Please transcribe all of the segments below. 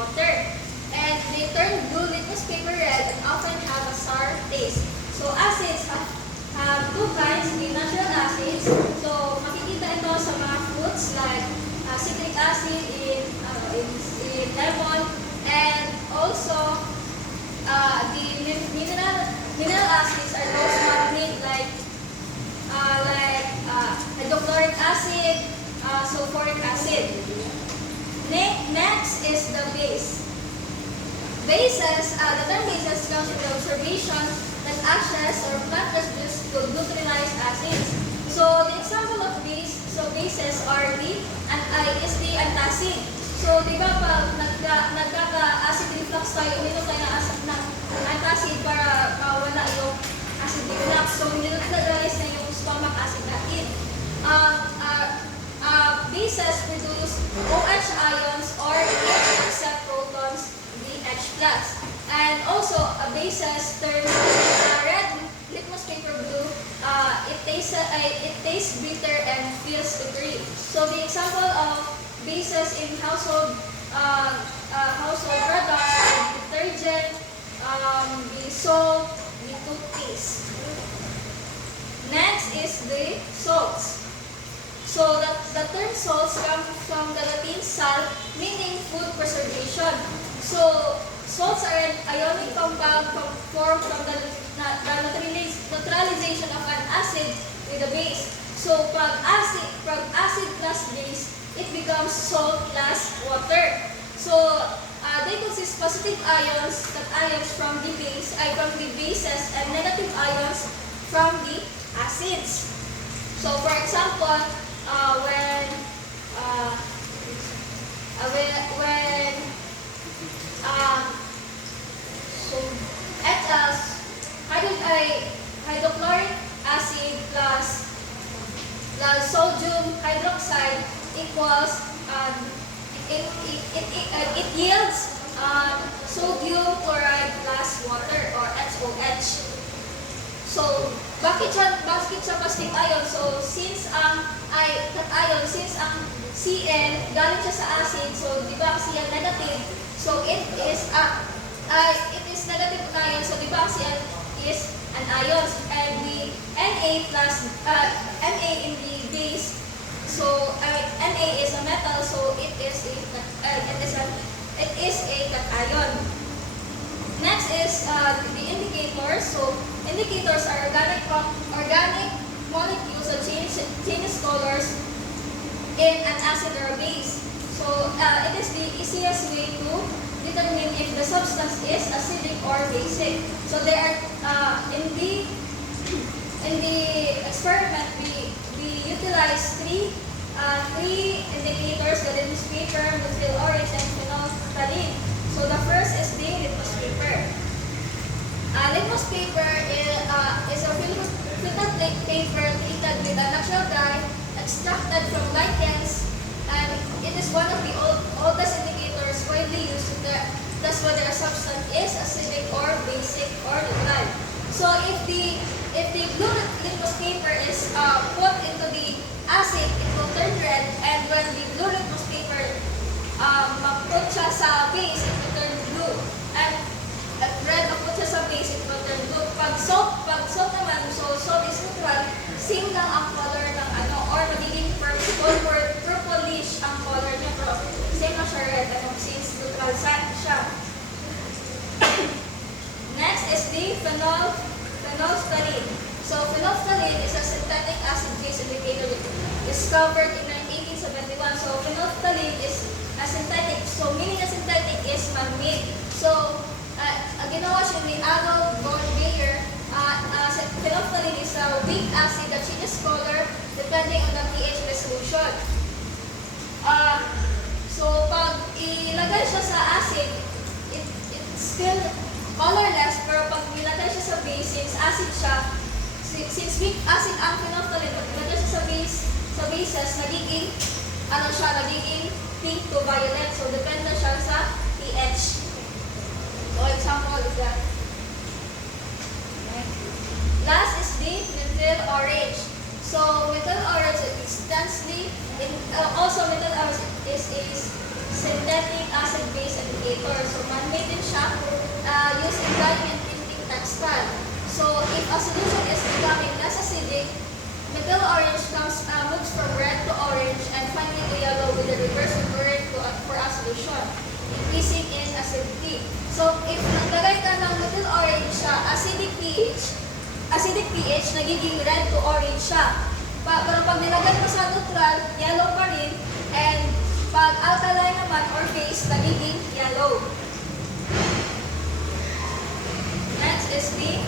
water. And they turn blue litmus paper red and often have a sour taste. So acids have two kinds, the natural acids. So makikita ito sa mga fruits like citric acid in lemon, and also the mineral acids are those man-made like hydrochloric acid, sulfuric acid. Next is the base. Bases, the term bases comes from the observation that ashes or plant residues could neutralize acids. So the example of bases are the antacid. So di ba pag nagkaka-acid reflux tayo, uminom tayo ng antacid para mawala yung acid reflux. So neutralize na yung stomach acid natin. Bases produce OH ions or accept protons, BH+. And also, bases term red litmus paper blue, it tastes bitter and feels sugary. So the example of bases in household products are detergent, the salt, the toothpaste. Next is the salts. So the term salts come from the Latin sal, meaning food preservation. So salts are an ionic compound formed from the neutralization of an acid with a base. So pag acid plus base, it becomes salt plus water. So they consist positive ions, cations from the bases, and negative ions from the acids. So for example, hydrochloric acid plus sodium hydroxide equals it yields sodium chloride plus water or HOH. So bakit siya positive ion? So since ang Cl galing siya sa acid, so di ba kasi yan negative, so it is negative ion, so di ba kasi yan is an ion, and the Na in the base, so Na is a metal, so it is a cation. Next is the indicators. So indicators are organic molecules that change colors in an acid or a base. So it is the easiest way to determine if the substance is acidic or basic. So there are in the experiment we utilize three indicators: the litmus paper, methyl orange, and phenolphthalein. So the first is the litmus paper. Litmus paper is a filtered paper treated with a natural dye extracted from lichens, and it is one of the oldest indicators widely used to test whether a substance is acidic or basic or neutral. So if the blue litmus paper is put into the acid, it will turn red, and when the blue litmus paper put siya sa base, it will turn blue. And red ang put siya sa base, it will turn blue. Pag salt naman, so salt is neutral, same lang ang color ng or magiging purplish ang color niya, pero same lang siya red, since neutral siya. Next is the phenolphthalein. So phenolphthalein is a synthetic acid-base indicator discovered in 1871. So phenolphthalein is a synthetic. So meaning a synthetic is man-made. So ginawa siya ni Adolf von Baeyer. Phenolphthalein is a weak acid that changes color depending on the pH resolution. So pag ilagay siya sa acid, it's still colorless, pero pag ilagay siya sa base, since acid siya, since weak acid ang phenolphthalein, pag ilagay siya sa bases, nagiging pink to violet. So depende siya sa pH. So example is that. Last is the methyl orange. So methyl orange also methyl orange is synthetic acid-base indicator. color. So man-made din siya using dyeing and tinting textile. So if a solution is becoming less acidic, methyl orange moves from red to orange and finally to yellow with the reverse of current for a solution, increasing in acidity. So if naglagay ka ng methyl orange sa acidic pH, nagiging red to orange siya. Pero pag nilagay mo sa neutral, yellow pa rin, and pag alkaline naman or base, nagiging yellow. Next is the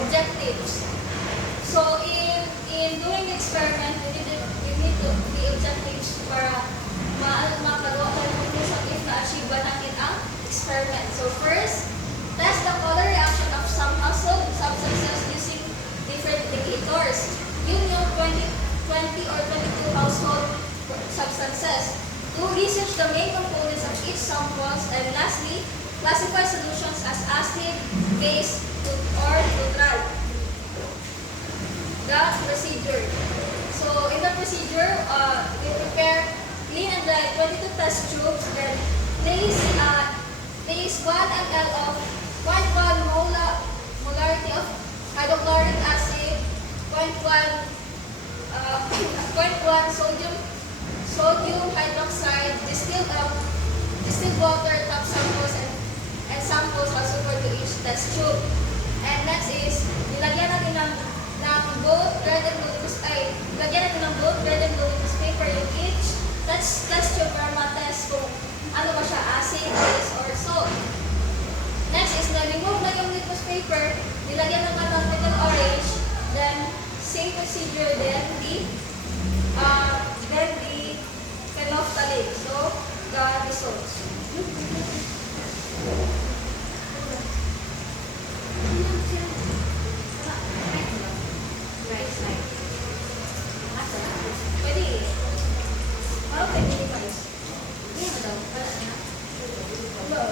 objectives. So in doing the experiment, we need to the objectives para makagawa tayo ng conclusion if na-achieve ba natin ang experiment. So first, test the color reaction of some household substances using different indicators. Yun yung 20 or 22 household substances. 2. Research the main components of each samples. And lastly, classify solutions as acid, base, or neutral. The procedure. So in the procedure, we prepare clean and dry 22 test tubes. Then place 1 ml of 0.1 molarity of hydrochloric acid, 0.1 sodium hydroxide, distilled water, top samples, and samples also for to each test tube. And next is, nilagyan natin ng both red and blue newspaper yung each test tube para ma-test kung ano ba siya, acid, base, or salt. Next is, na-remove na yung litmus paper, nilagyan naman ng methyl orange, then same procedure, then the phenolphthalein. So, the results. Pwede. Parang pwede ni guys. Hindi mo daw. Wala na. Hello.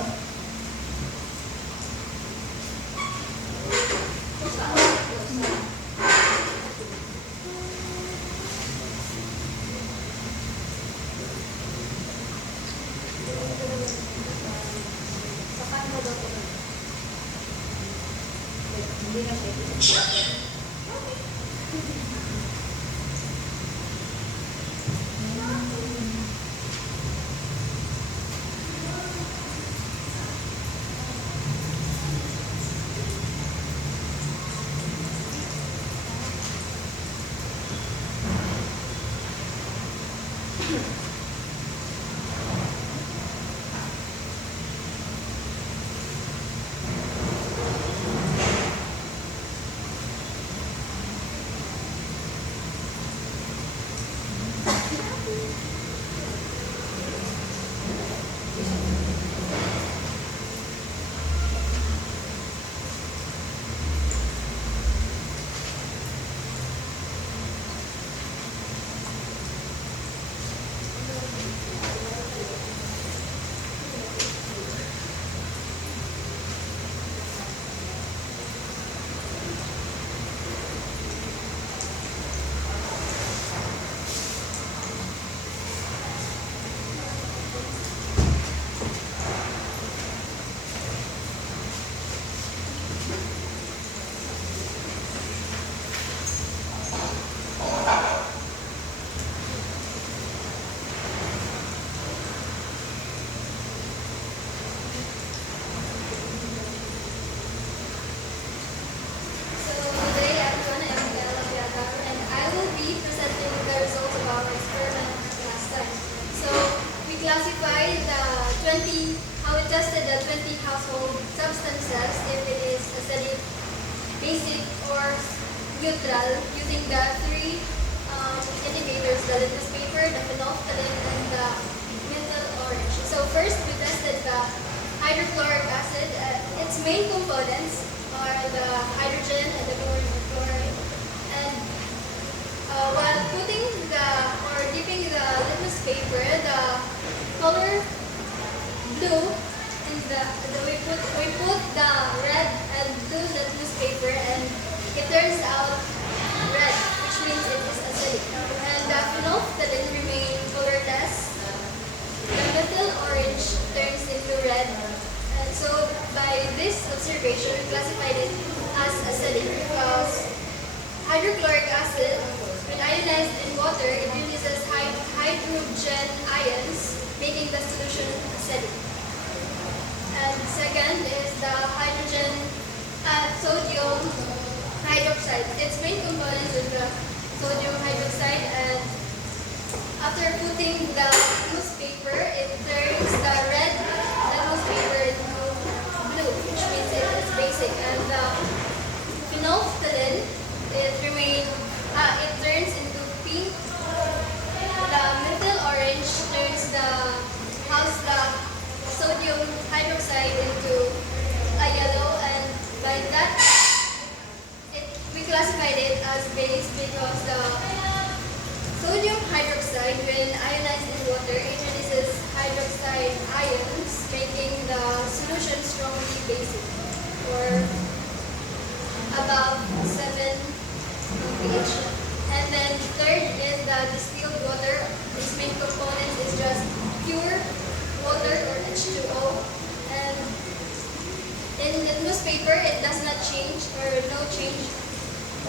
How we tested the 20 household substances, if it is acidic, basic, or neutral, using the three indicators, the litmus paper, the phenolphthalein, and the methyl orange. So first, we tested the hydrochloric acid. Its main components are the hydrogen and the chlorine. And while dipping the litmus paper, the color blue, and we put the red and blue litmus paper, and it turns out red, which means it is acidic. And the phenolphthalein remain colorless. The methyl orange turns into red. And so by this observation, we classified it as acidic because hydrochloric acid, when ionized in water, it releases hydrogen ions, making the solution acidic. And second is the sodium hydroxide. Its main component is the sodium hydroxide, and after putting the litmus paper, it turns the red litmus paper into blue, which means it is basic. And the phenolphthalein, it turns into pink. The methyl orange has the sodium hydroxide into a yellow, and by that we classified it as base because the sodium hydroxide, when ionized in water, it releases hydroxide ions, making the solution strongly basic, or above 7 pH. And then third is the distilled water. Its main component is just pure water, or H2O. And in litmus paper, it does not change, or no change,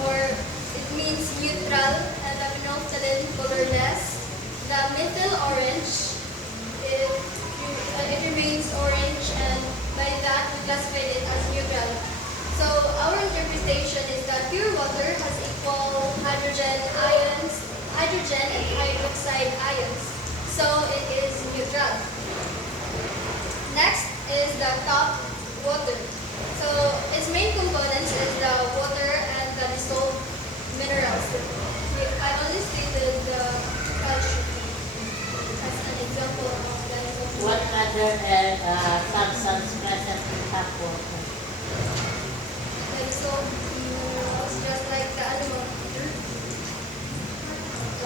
or it means neutral, and the phenolphthalein colorless. The methyl orange, it remains orange, and by that we classified it as neutral. So our interpretation is that pure water has equal hydrogen and hydroxide ions. So it is neutral. Next is the top water. So its main components is the water and the dissolved minerals. I only stated the calcium as an example of the What other substance present in tap water? like dissolved minerals, just like the animal.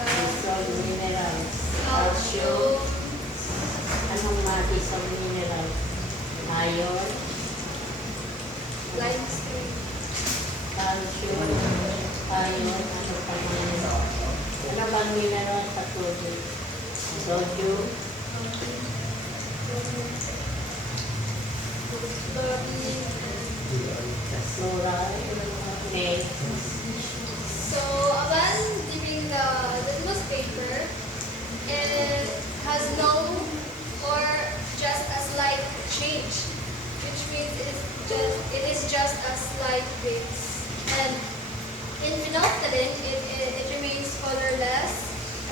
Dissolved minerals. Calcium, Anong mga dissolved minerals? Iron, limestone, calcium, iron, ano pa mga ano bang mineral sa tubig? Sodium, fluoride, okay. So, upon dipping the litmus paper, it has no or just a slight change, which means it is just a slight base. And in phenolphthalein, it remains colorless,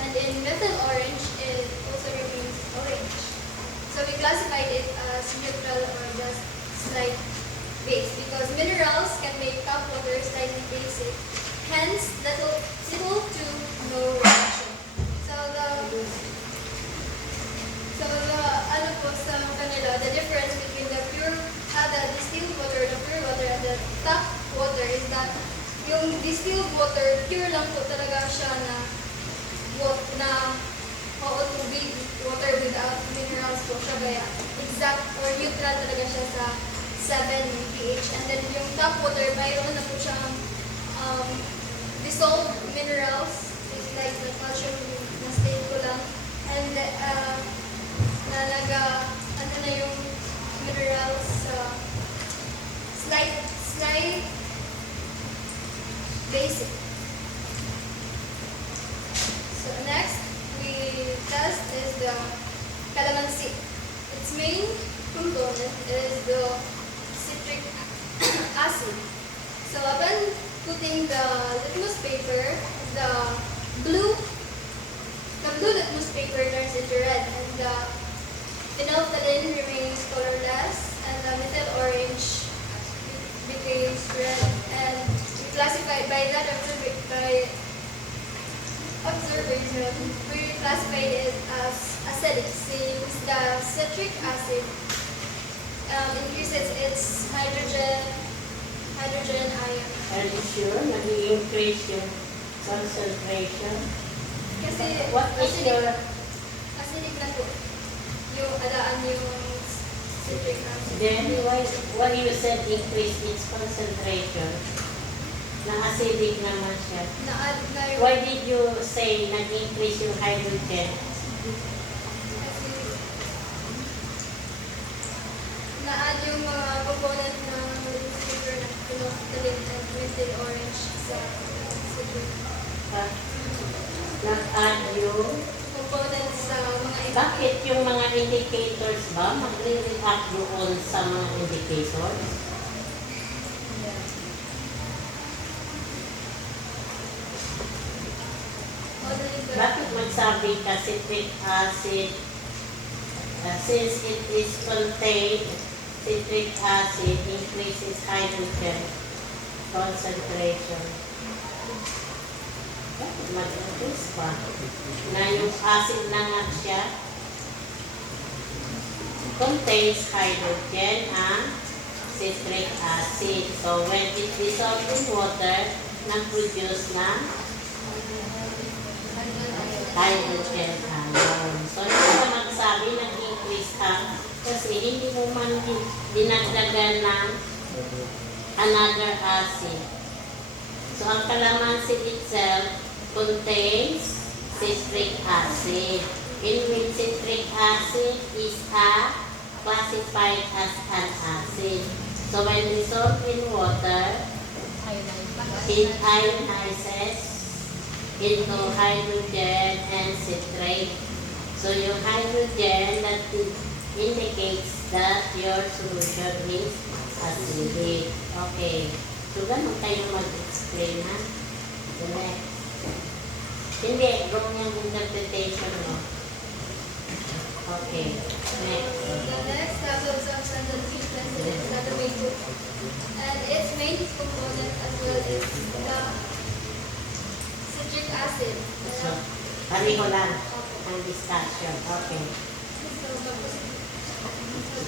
and in methyl orange, it also remains orange. So we classified it as neutral or just slight base because minerals can make tap water slightly basic, hence little to no reaction. So the ano po sa kanila, the difference between the distilled water, the pure water, and the tap water is that yung distilled water, pure lang po talaga siya na tubig, water without minerals po siya, kaya exact or neutral talaga siya sa 7 pH. And then yung tap water, mayroon na po siyang dissolved minerals, just like the calcium na state ko lang, and ano na yung minerals slight basic. So next we test is the calamansi. Its main component is the citric acid. So upon putting the litmus paper, the blue litmus paper turns into red, and the phenolphthalein remains colorless, and the methyl orange becomes red. And we classified by observation, we classified it as acidic since the citric acid increases its hydrogen ion. Are you sure? Nag-i-increase yung concentration? Kasi What is your acidic na po yung alaan yung citric acid. then why you said increase its concentration? Na-acidic naman siya. Na-add na yung Why did you say nag-increase yung hydrogen? kasi component ng newspaper na pinoftalin at printed orange sa citric. Nag-add yung Component sa mga bakit yung mga indicators ba magre-react doon sa mga indicators? Bakit magsabi ka citric acid since it is contained citric acid increases hydrogen concentration. Bakit mag-increase pa? Na yung acid na nga siya contains hydrogen and citric acid. So when it dissolves in water, nag-produce ng hydrogen ion. So hindi ka magsabi nag-increase ang kasi hindi mo man dinagdagan ng another acid. So ang calamansi itself contains citric acid, in which citric acid is classified as an acid. So when dissolved in water, it ionizes into hydrogen and citrate. So yung hydrogen that indicates that your solution is acidic. Okay. So ganun tayo mag-explain ha. Correct. Hindi, wrong yung interpretation mo. Okay. Next. The next table of substance sequence is saturated, and its main component as well is the citric acid. So, pareho lang ang discussion. Okay.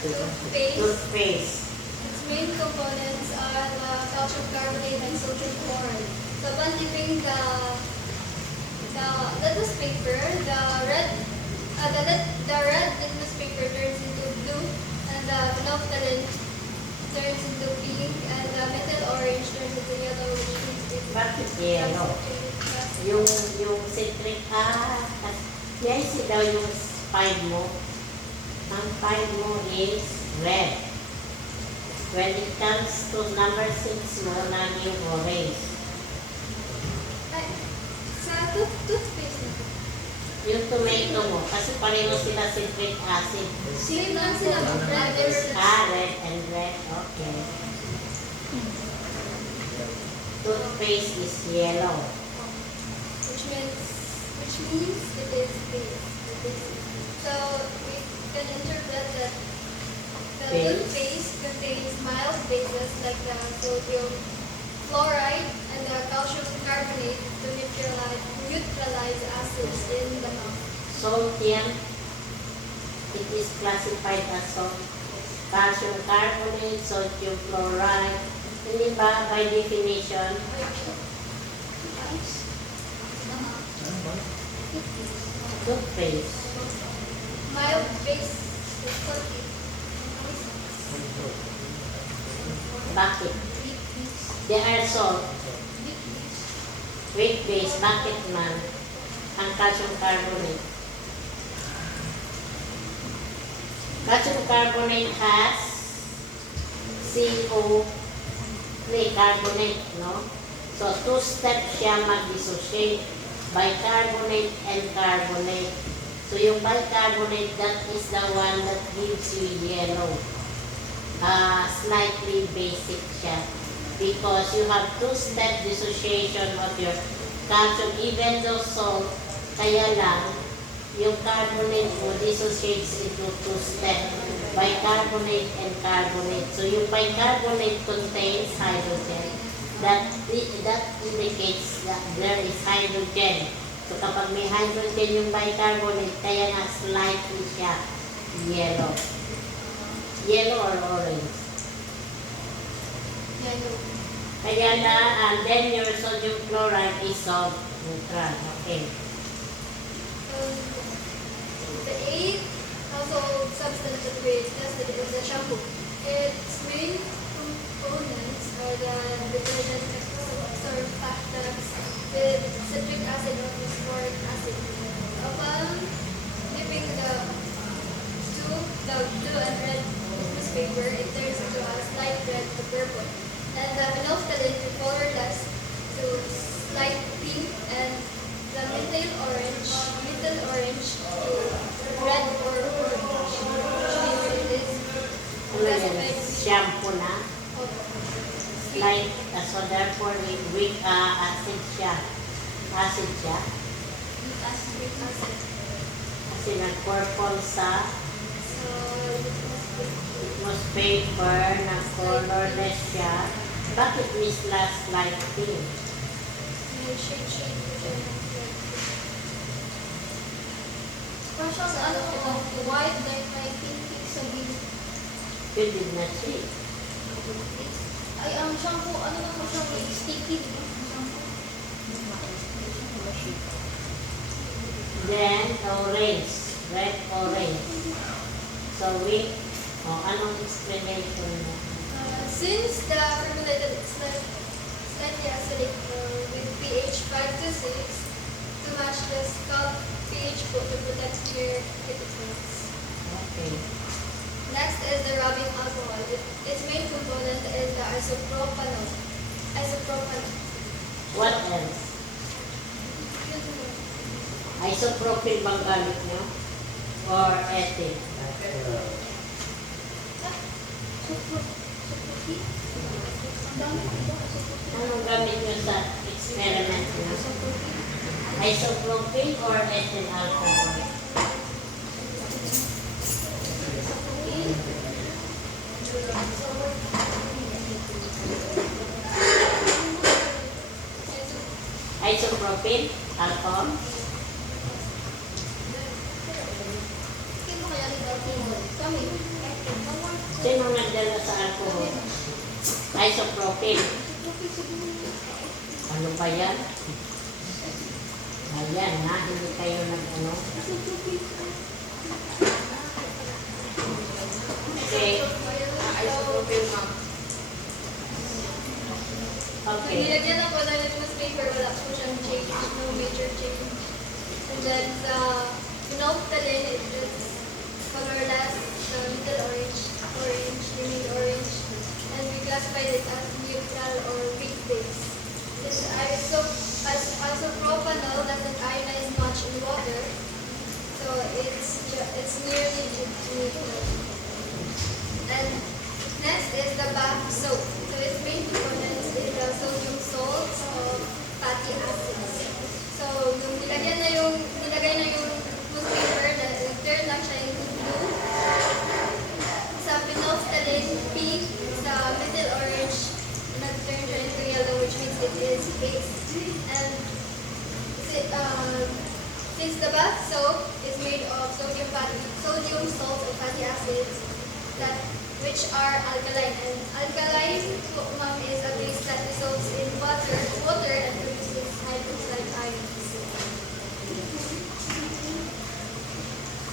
Toothpaste. Toothpaste. Its main components are the calcium carbonate and sodium chloride. So upon dipping the litmus paper, the red litmus paper turns into blue, and the phenolphthalein turns into pink, and the methyl orange turns into yellow, which means it's Bakit yellow? Yung citric yes, daw yung 5 mo. Ang 5 mo is red. When it comes to number 6 mo, naging orange. Ay, sa toothpaste na. Yung tomato mo, kasi pareho sila citric acid. Same lang sila, red versus Red and red, okay. Toothpaste is yellow. which means it is base. So we can interpret that the Base. toothpaste contains mild bases like the sodium chloride and the calcium carbonate to neutralize acids in the mouth. Salt yan, it is classified as salt. Calcium carbonate, sodium chloride. Hindi ba by definition, toothpaste? Mild base is salty. Bakit? They are salt. Weak base, bakit man? Ang calcium carbonate. Calcium carbonate has CO carbonate, no? So, 2 steps siya mag-dissociate. Bicarbonate and carbonate. So, yung bicarbonate, that is the one that gives you yellow. Slightly basic siya. Because you have 2-step dissociation of your calcium, even though salt, kaya lang, yung carbonate mo dissociates into 2-step, bicarbonate and carbonate. So yung bicarbonate contains hydrogen. That indicates that there is hydrogen. So kapag may hydrogen yung bicarbonate, kaya nga slightly siya yellow. Yellow or orange? Yellow. Kaya na, and then your sodium chloride is salt neutral. Okay. The eighth household substance that we tested is the shampoo. Its main components are the detergent surfactants with citric acid or phosphoric acid. Upon dipping the blue and red newspaper, it turns into a slight to purple. And the phenolphthalein is colorless to light pink, and the middle orange to red or orange. Usually what it is. Ano yan? Shampoo na? Opo. Light, so therefore, weak acid siya. Acid siya. Sweet acid. Kasi nag-purple sa So, litmus paper na colorless siya. Bakit Miss Last light pink? may shade ko siya ng red. Parang ano ko, white like may pink sa gilid. You did not see. Ay, ang shampoo, ano lang po siya, may sticky, di ba? Shampoo. Then, orange. Red, orange. So, anong explanation mo? Since the formulated is slightly acidic with pH 5 to 6 to match the scalp pH to protect your cuticles. Okay. Next is the rubbing alcohol. Its main component is the isopropanol. What else? Isopropyl bang gamit nyo? Or ethyl? Ang dami ko ba? Anong gamit nyo sa experiment nyo? Isopropyl or ethyl alcohol? Isopropyl alcohol? Sino kaya nito? Kami. Sino nagdala sa alcohol? Isopropyl. Ano ba yan? Ayan na, hindi kayo nag-ano. Okay. Okay. Nilagyan ako ng litmus paper, wala po siyang change, no major change. And then the phenolphthalein, it is colorless, the middle orange, remain orange, and we classified it as neutral or weak base. Since isopropanol doesn't ionize much in water, so it's nearly neutral. And next is the bath soap. So its main components is the sodium salts of fatty acids. So nung nilagay na yung newspaper, nag-turn lang siya into blue. Sa phenolphthalein, pink. Sa middle orange, nag-turn siya into yellow, which means it is base. And since the bath soap is made of sodium salts of fatty acids, which are alkaline. And alkaline, ma'am, is a base that dissolves in water and produces hydroxide ions.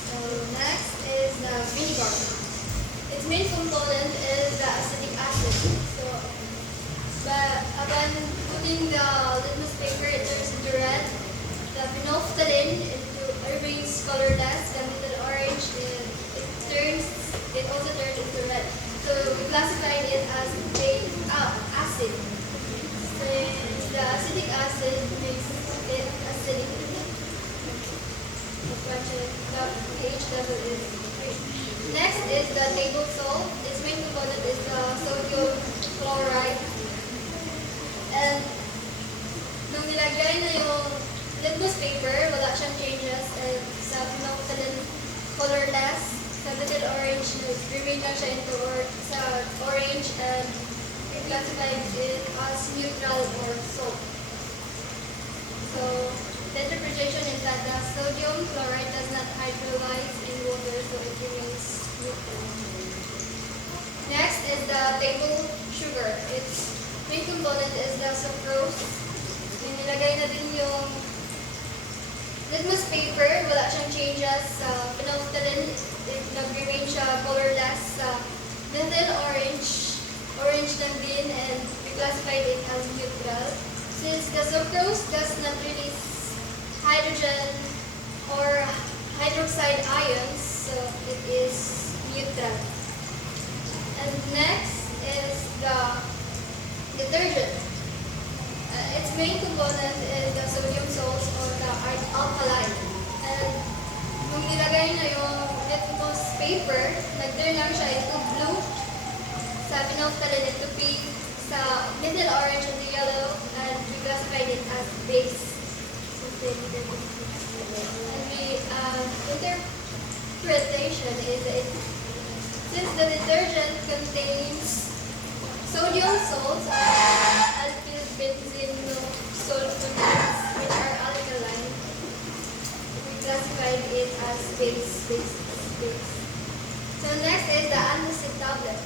So next is the vinegar. Its main component is the acetic acid. So, upon putting the litmus paper, it turns into red. The phenolphthalein remains colorless. The middle orange, it also turns into red. So we classified it as acid. Since the acetic acid makes it acidic, the pH level is 3. Next is the table salt. Its main component is the sodium chloride. And nung nilagay na yung litmus paper, wala siyang changes. And sa phenolphthalein, colorless. Sa middle orange, remain lang siya into sa orange, and we classified it as neutral or salt. So the interpretation is that the sodium chloride does not hydrolyze in water, so it remains neutral. Next is the table sugar. Its main component is the sucrose. May nilagay na din yung litmus paper, wala siyang changes. Sa phenolphthalein, nag-remain siya colorless. Sa middle orange lang din, and we classified it as neutral. Since the sucrose does not release hydrogen or hydroxide ions, so it is neutral. And next is the main component is the sodium salts or the alkaline. And nung nilagay na yung litmus paper, nag-turn lang siya into blue, sa pinaptalan into pink, sa middle orange and the yellow, and we classified it as base. And the interpretation is that since the detergent contains sodium salts and alkyl benzene sulfonates, which are alkaline, we classified it as base. So next is the antacid tablet.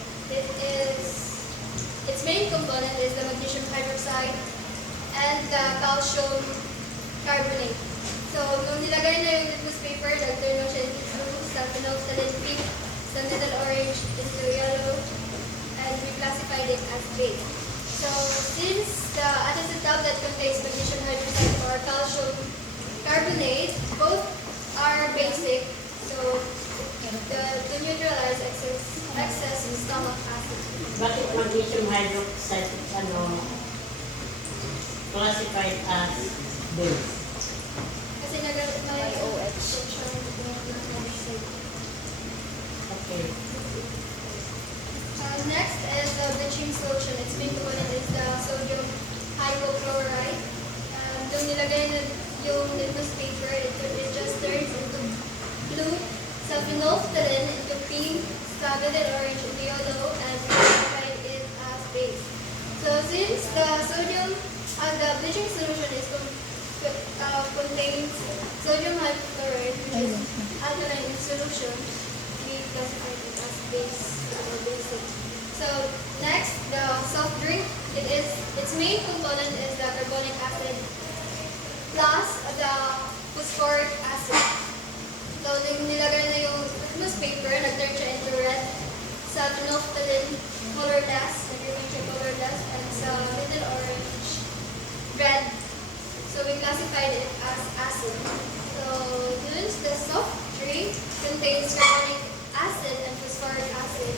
Its main component is the magnesium hydroxide and the calcium carbonate. So nung nilagay na yung litmus paper, nag-turn na siya into blue, sa phenolphthalein pink, sa middle orange into yellow, and we classified it as base. So since the antacid tablet contains magnesium hydroxide or calcium carbonate, both are basic, so to neutralize excess stomach acid. Bakit magnesium hydroxide classified as base? Kasi may OH. Okay. Next is the bleaching solution. Its main component is the sodium hypochlorite. Nung nilagay na yung litmus paper, it just turns into blue, sa phenolphthalein into pink, sa middle orange into yellow, and we classified it as base. So since the the bleaching solution contains sodium hypochlorite, which is alkaline in solution, we classified it as base or basic. So next, the soft drink. Its main component is the carbonic acid plus the phosphoric acid. So nung nilagay na yung litmus paper, nag-turn siya into red. Sa phenolphthalein, colorless, nag-remain siya colorless, and sa middle orange, red. So we classified it as acid. So since the soft drink contains carbonic acid and phosphoric acid,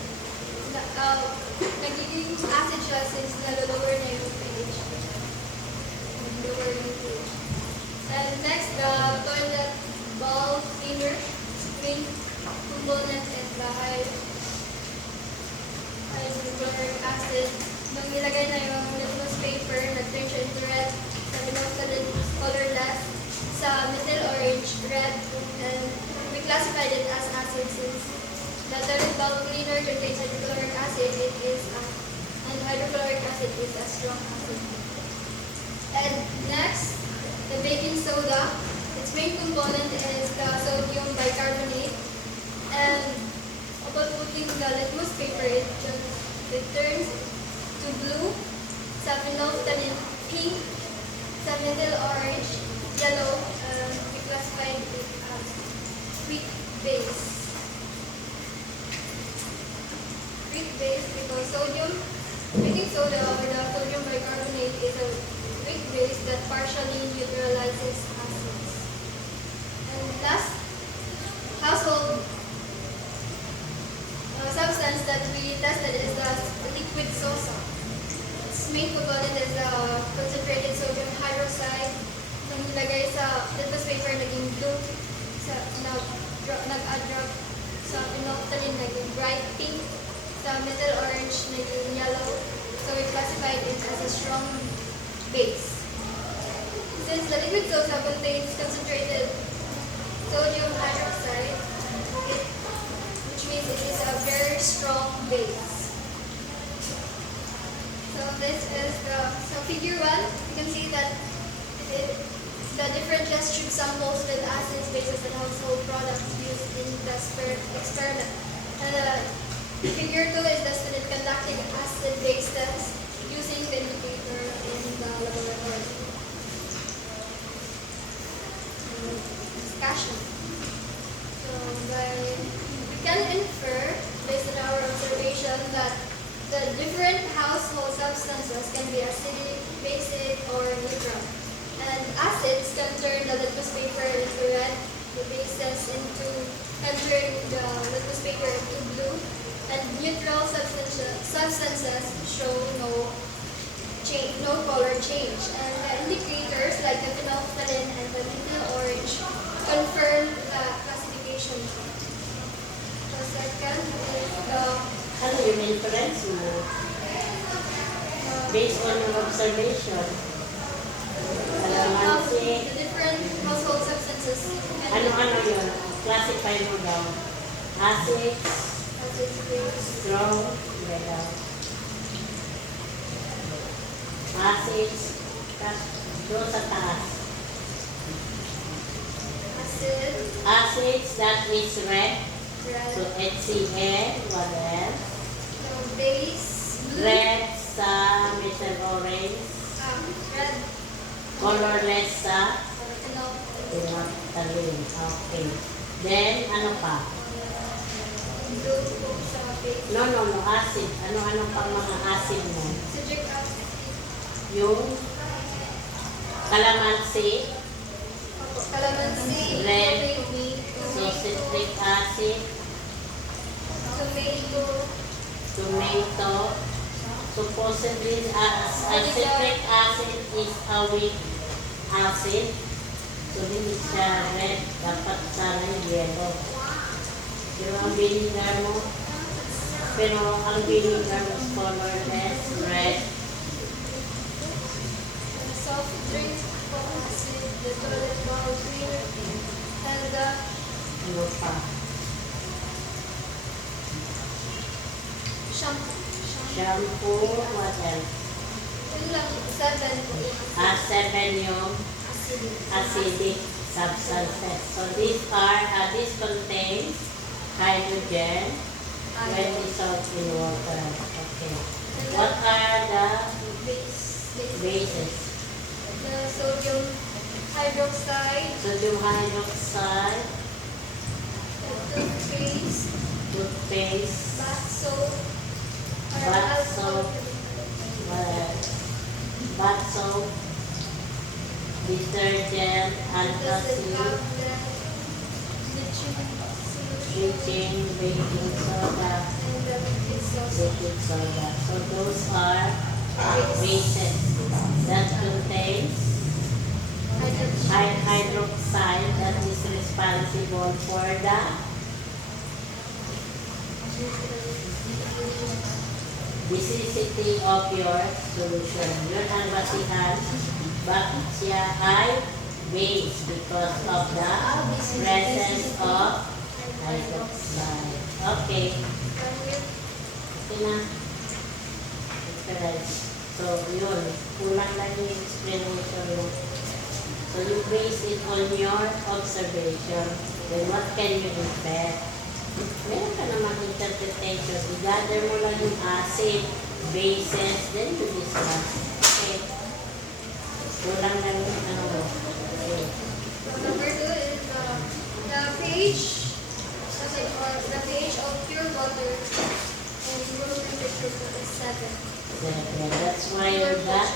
nagiging acid siya since nalolower na yung pH. Lower yung pH. And next, the toilet bowl cleaner. Main component is the hydrochloric acid. Nung nilagay na yung litmus paper, nag-turn siya into red. Sa phenolphthalein, colorless. Sa middle orange, red. And we classified it as acid since the toilet bowl cleaner contains hydrochloric acid. And hydrochloric acid is a strong acid. And next, the baking soda. Its main component is the sodium bicarbonate. And upon putting the litmus paper, it turns to blue. Sa phenolphthalein, pink. Sa middle orange, yellow. We classified it as weak base. Weak base because baking soda or the sodium bicarbonate is a weak base that partially neutralizes acids. And last, household substance that we tested is the liquid sosa. Its main component is the concentrated sodium hydroxide. Nung nilagay sa litmus paper, naging blue. Nag-add drop sa phenolphthalein, naging bright pink. Sa middle orange, naging yellow. So we classified it as a strong base. Since the liquid sosa contains concentrated sodium hydroxide, which means it is a very strong base. So this is figure 1. You can see that the different test tube samples with acids, bases, and household products used in the experiment. And figure 2 is the student conducting acid-base test using the indicator in the laboratory. Discussion. So we can infer, based on our observation, that the different household substances can be acidic, basic, or neutral. And acids can turn the litmus paper into red, the bases can turn the litmus paper into blue, and neutral substances show no color change. And the indicators like the phenolphthalein and the little orange confirm the classification. The second is the Ano yung inference mo? Based on your observation. Kalamansi. the different household substances. Ano yun? Classify mo daw. Acids, Acids, base, strong, daw. Acids, doon sa taas. acid, Acids, that is red. red, So, HCl, what else? base, blue, Red sa Mr. Orange. red, Colorless sa phenolphthalein, Pinaptalin. Okay. Then, ano pa? blue po sa base, No, acid. Ano pang mga acid mo? citric acid, Yung calamansi, calamansi, Red. so tomato, citric acid, tomato. Supposedly, a citric acid is a weak acid. So, hindi siya red. Dapat sana yellow. Pero ang vinegar mo, ang vinegar mo is colorless, red. soft drink po acid, the toilet bowl green, and the Ano pa? shampoo. Shampoo, what else? Yun lang, 7 po yung acid. 7 yung acidic substances. So these contains hydrogen when dissolved in water. Okay. What are the bases? The sodium hydroxide, Sodium hydroxide, toothpaste, bath soap, Bath soap. Bath soap, detergent, antacid, bleaching, baking soda, baking soda. So those are bases that contains hydroxide that is responsible for the viscosity of your solution. Yun ang basihan. Bakit siya ay base? Because of the presence of hydroxide. Okay. Okay na. Difference. So, yun. Kulang lang yung explanation mo. So, you base it on your observation. Then, what can you infer? Meron ka namang interpretation. I-gather mo lang yung acid, bases, then you discuss. Okay. Kulang lang yung ano mo. Okay. Number 2 is the pH, the pH of pure water and room temperature is 7. Then, that's why you got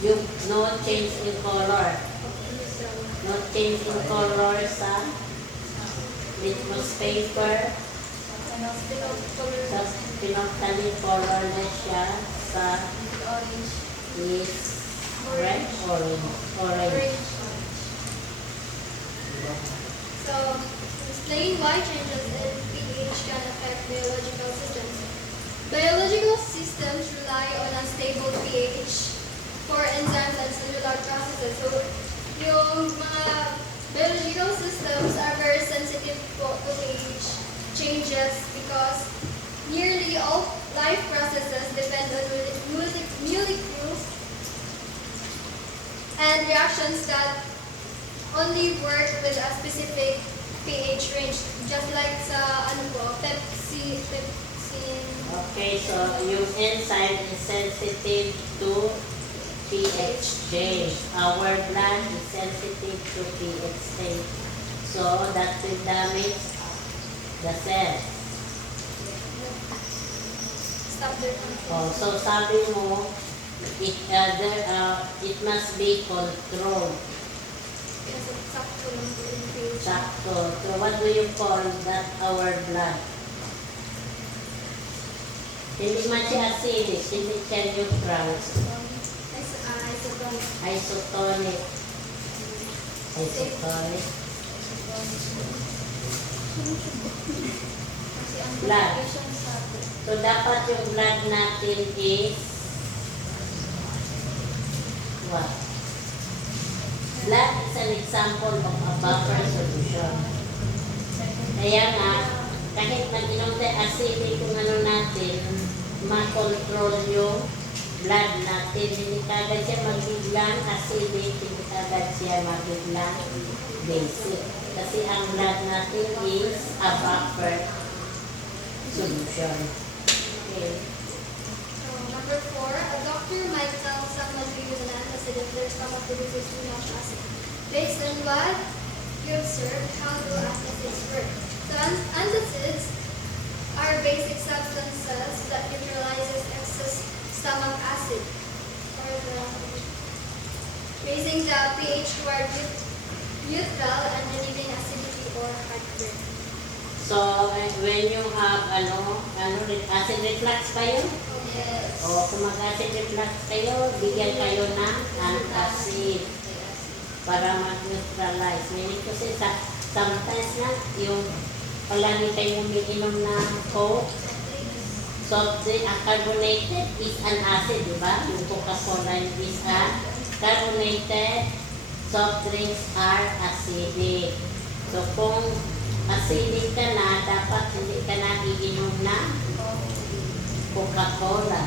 yung no change in color. No change in color sa litmus paper. Tapos pinagtali colorless siya sa is red, orange. So, explain why changes in pH can affect biological systems. Biological systems rely on a stable pH for enzymes and cellular processes. So, yung mga biological systems are very sensitive to pH changes because nearly all life processes depend on molecules and reactions that only work with a specific pH range, just like sa pepsin. Okay, so yung enzyme is sensitive to pH change. Our blood is sensitive to pH change. So that will damage the cell. Stop there. Oh, so sabi mo, it must be controlled. Kasi sakto lang po yung pH. Sakto. So what do you call that our blood? Hindi man siya acidic, hindi siya neutral. Isotonic. Isotonic. Isotonic. Kasi ang Blood. complication sa So, dapat yung blood natin is what? Blood is an example of a buffer solution. Kaya nga, kahit mag-inom tayo acidic kung ano natin, makontrol yung blood natin. Hindi kagad siya magbiglang acidic, hindi kagad siya magbiglang basic. Kasi ang blood natin is a buffer solution. Okay. So, number 4, a doctor might tell someone to use an antacid if their stomach produces too much acid. Based on what you observed, how do antacids work? So, antacids are basic substances that neutralizes excess stomach acid, or raising the pH toward neutral and relieving acidity or heartburn. So, when you have acid reflux kayo, Yes. o kung mag-acid reflux kayo, bigyan kayo ng antacid para mag-neutralize. Meaning kasi sometimes na yung palagi kayo umiinom ng Coke, soft drink, carbonated is an acid, di ba? Yung Coca-Cola is a carbonated, soft drinks are acidic. So, kung acidic ka na, dapat hindi ka na iinom na Coca-Cola.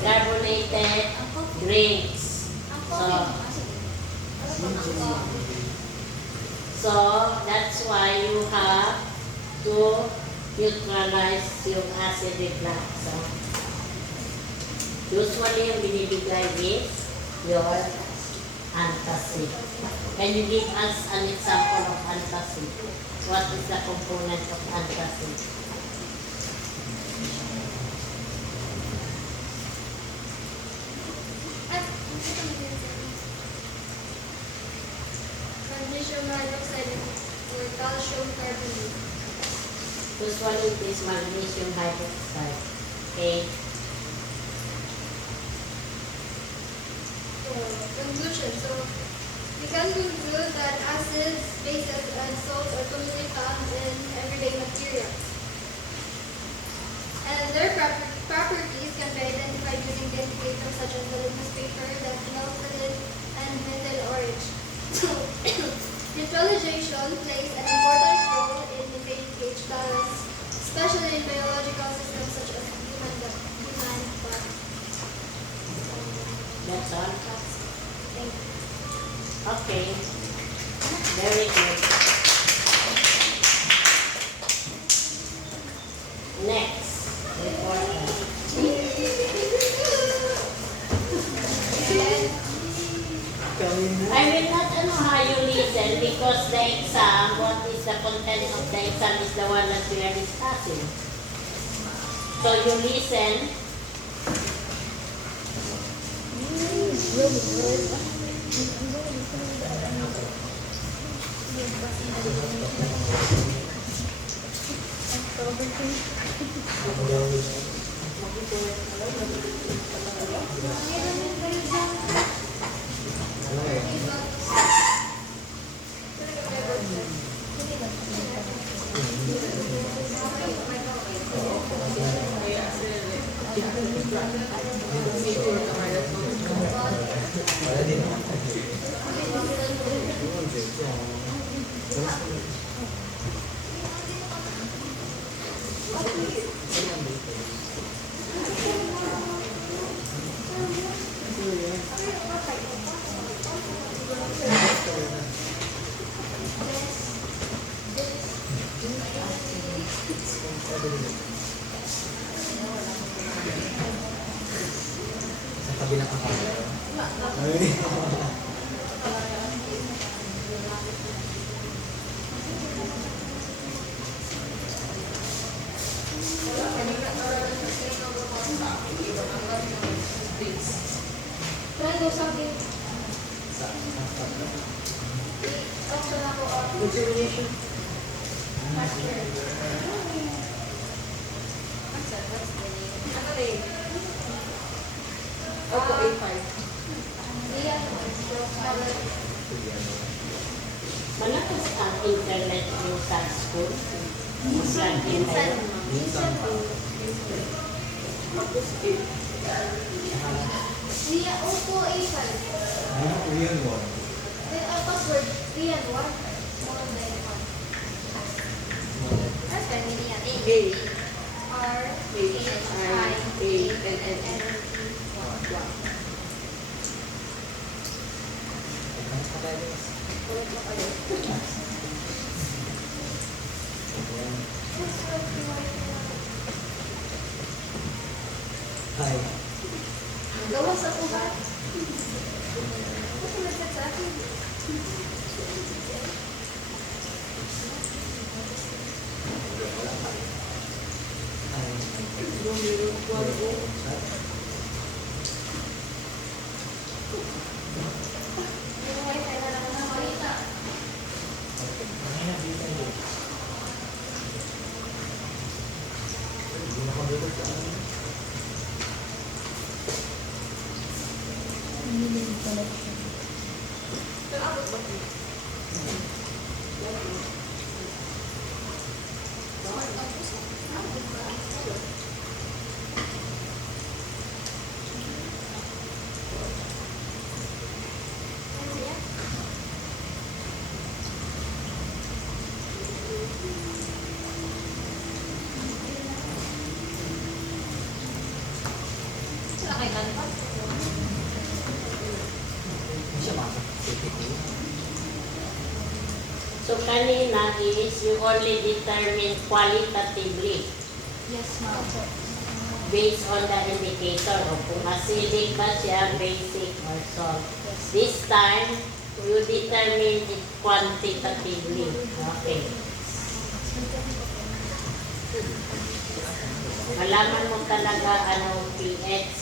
Carbonated drinks. So, that's why you have to neutralize yung acid reflux. So, usually yung binibigay is your antacid. Can you give us an example of antacid? What is the component of antacid? Magnesium hydroxide or calcium carbonate. Usually it is magnesium hydroxide. Okay. So, conclusion. So, we can conclude that acids, bases, and salts are commonly found in everyday materials. And their properties can be identified using the indicators such as the litmus paper, the phenolphthalein, and methyl orange. Neutralization plays an important role in maintaining pH balance, especially in biological systems such as human body. That's all. Thank you. Okay. Very good. Next. Reporter. I will not know how you listen because the exam, what is the content of the exam is the one that we are discussing. So you listen. Sa kabilang akal. Try go sabi. Option ako. Consideration. Ano rin? Opo, A5. Malakas ang internet yung sa school. Plug-in na yun. Minsan po. Niya, opo, A5. Korean one. Then, password, 3 and 1. Small na yung 1. That's why, hindi yan. A, R, A, I, A, N, N, T, 1. Hi. Gawa sa ubat. Kasi nagkat sa akin. Yung wifi na lang na malita. Pero abot ba? Abot ba? Sila kay Kanpa? So kanina is you only determine qualitatively Yes, ma'am. based on the indicator o kung acidic ba siya, basic or salt. This time, you determine it quantitatively. Okay. Malaman mo talaga ano pH.